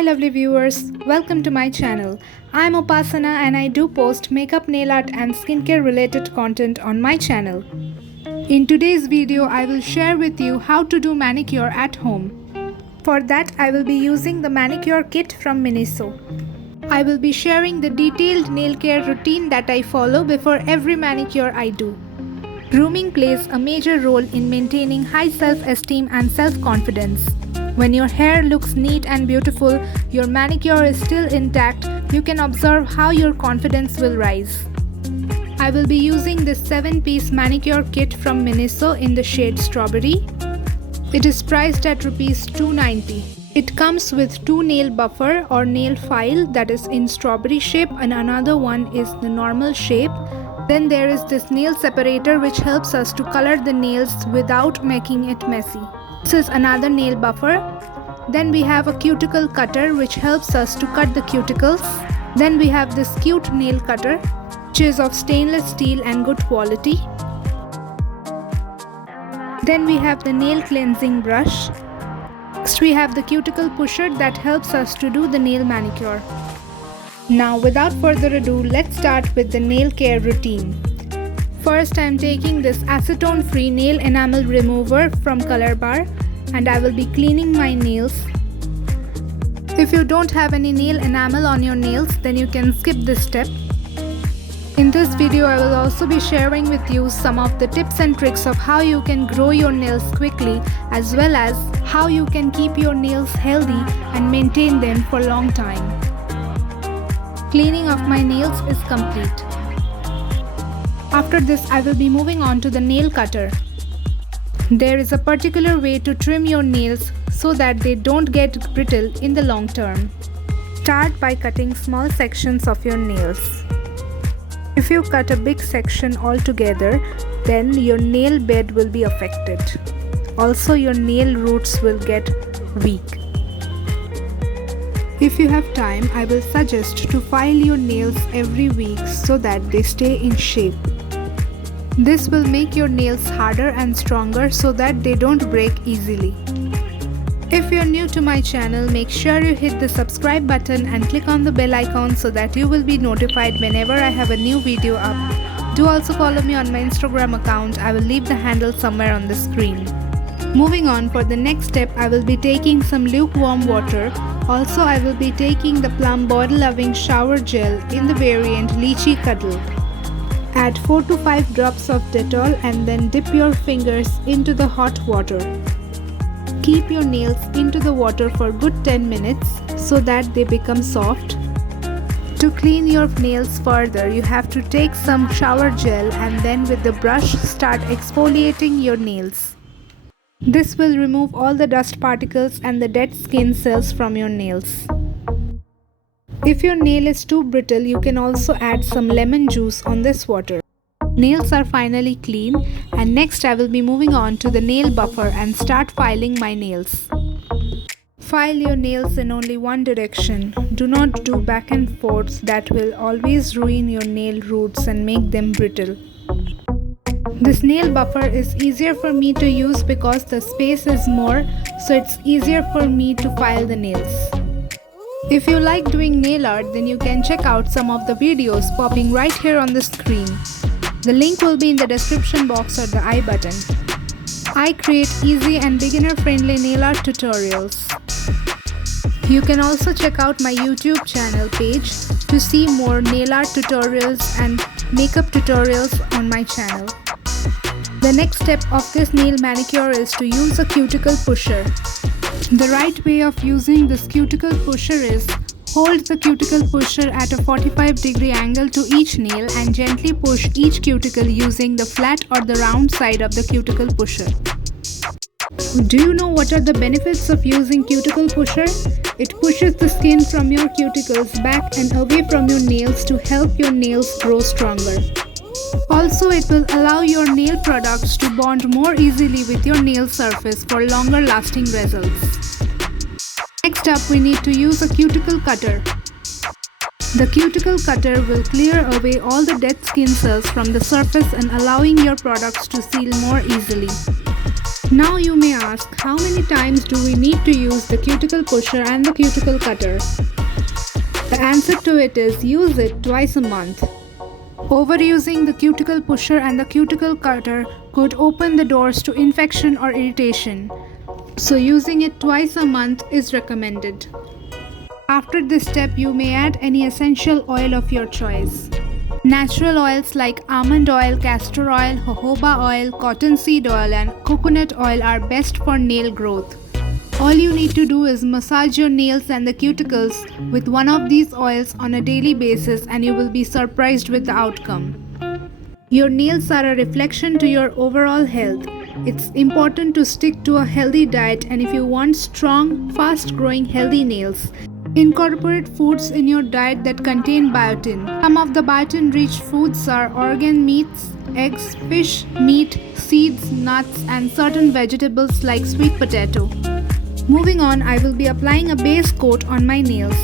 Hi lovely viewers, welcome to my channel. I'm Upasana and I do post makeup, nail art and skincare related content on my channel. In today's video, I will share with you how to do manicure at home. For that, I will be using the manicure kit from Miniso. I will be sharing the detailed nail care routine that I follow before every manicure I do. Grooming plays a major role in maintaining high self-esteem and self-confidence. When your hair looks neat and beautiful, your manicure is still intact, you can observe how your confidence will rise. I will be using this 7-piece manicure kit from Miniso in the shade Strawberry. It is priced at Rs 290. It comes with 2 nail buffer or nail file that is in strawberry shape and another one is the normal shape. Then there is this nail separator which helps us to color the nails without making it messy. This is another nail buffer. Then we have a cuticle cutter which helps us to cut the cuticles. Then we have this cute nail cutter which is of stainless steel and good quality. Then we have the nail cleansing brush. Next we have the cuticle pusher that helps us to do the nail manicure. Now without further ado, let's start with the nail care routine. First, I am taking this acetone-free nail enamel remover from Color Bar and I will be cleaning my nails. If you don't have any nail enamel on your nails, then you can skip this step. In this video, I will also be sharing with you some of the tips and tricks of how you can grow your nails quickly as well as how you can keep your nails healthy and maintain them for a long time. Cleaning of my nails is complete. After this, I will be moving on to the nail cutter. There is a particular way to trim your nails so that they don't get brittle in the long term. Start by cutting small sections of your nails. If you cut a big section altogether, then your nail bed will be affected. Also, your nail roots will get weak. If you have time, I will suggest to file your nails every week so that they stay in shape. This will make your nails harder and stronger so that they don't break easily. If you're new to my channel, make sure you hit the subscribe button and click on the bell icon so that you will be notified whenever I have a new video up. Do also follow me on my Instagram account. I will leave the handle somewhere on the screen. Moving on, for the next step, I will be taking some lukewarm water. Also, I will be taking the Plum Body Loving Shower Gel in the variant Lychee Cuddle. Add 4 to 5 drops of Dettol and then dip your fingers into the hot water. Keep your nails into the water for good 10 minutes so that they become soft. To clean your nails further, you have to take some shower gel and then with the brush start exfoliating your nails. This will remove all the dust particles and the dead skin cells from your nails. If your nail is too brittle, you can also add some lemon juice on this water. Nails are finally clean and next I will be moving on to the nail buffer and start filing my nails. File your nails in only one direction. Do not do back and forth, that will always ruin your nail roots and make them brittle. This nail buffer is easier for me to use because the space is more, so it's easier for me to file the nails. If you like doing nail art, then you can check out some of the videos popping right here on the screen. The link will be in the description box or the I button. I create easy and beginner-friendly nail art tutorials. You can also check out my YouTube channel page to see more nail art tutorials and makeup tutorials on my channel. The next step of this nail manicure is to use a cuticle pusher. The right way of using this cuticle pusher is hold the cuticle pusher at a 45-degree angle to each nail and gently push each cuticle using the flat or the round side of the cuticle pusher. Do you know what are the benefits of using cuticle pusher? It pushes the skin from your cuticles back and away from your nails to help your nails grow stronger. Also, it will allow your nail products to bond more easily with your nail surface for longer lasting results. Next up, we need to use a cuticle cutter. The cuticle cutter will clear away all the dead skin cells from the surface and allowing your products to seal more easily. Now you may ask, how many times do we need to use the cuticle pusher and the cuticle cutter? The answer to it is use it twice a month. Overusing the cuticle pusher and the cuticle cutter could open the doors to infection or irritation, so using it twice a month is recommended. After this step, you may add any essential oil of your choice. Natural oils like almond oil, castor oil, jojoba oil, cottonseed oil and coconut oil are best for nail growth. All you need to do is massage your nails and the cuticles with one of these oils on a daily basis and you will be surprised with the outcome. Your nails are a reflection to your overall health. It's important to stick to a healthy diet, and if you want strong, fast-growing healthy nails, incorporate foods in your diet that contain biotin. Some of the biotin-rich foods are organ meats, eggs, fish, meat, seeds, nuts, and certain vegetables like sweet potato. Moving on, I will be applying a base coat on my nails.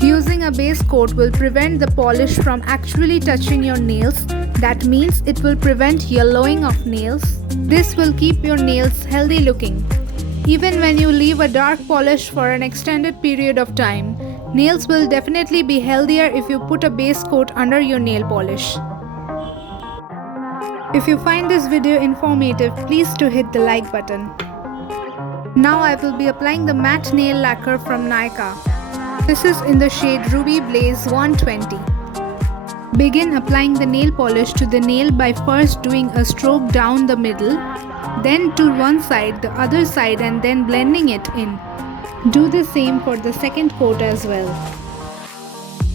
Using a base coat will prevent the polish from actually touching your nails. That means it will prevent yellowing of nails. This will keep your nails healthy looking. Even when you leave a dark polish for an extended period of time, nails will definitely be healthier if you put a base coat under your nail polish. If you find this video informative, please do hit the like button. Now I will be applying the matte nail lacquer from Nykaa. This is in the shade Ruby Blaze 120. Begin applying the nail polish to the nail by first doing a stroke down the middle, then to one side, the other side, and then blending it in. Do the same for the second coat as well.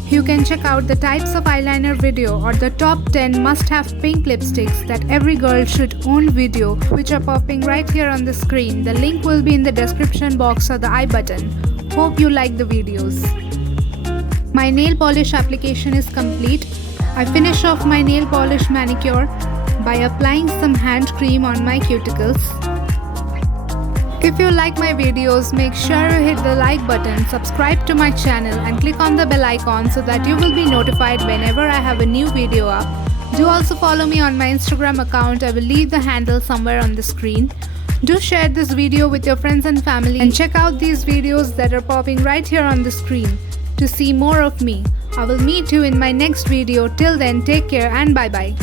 You can check out the types of eyeliner video or the top 10 must-have pink lipsticks that every girl should own video, which are popping right here on the screen. The link will be in the description box or the I button. Hope you like the videos. My nail polish application is complete. I finish off my nail polish manicure by applying some hand cream on my cuticles. If you like my videos, make sure you hit the like button, subscribe to my channel and click on the bell icon so that you will be notified whenever I have a new video up. Do also follow me on my Instagram account. I will leave the handle somewhere on the screen. Do share this video with your friends and family and check out these videos that are popping right here on the screen to see more of me. I will meet you in my next video. Till then, take care and bye bye.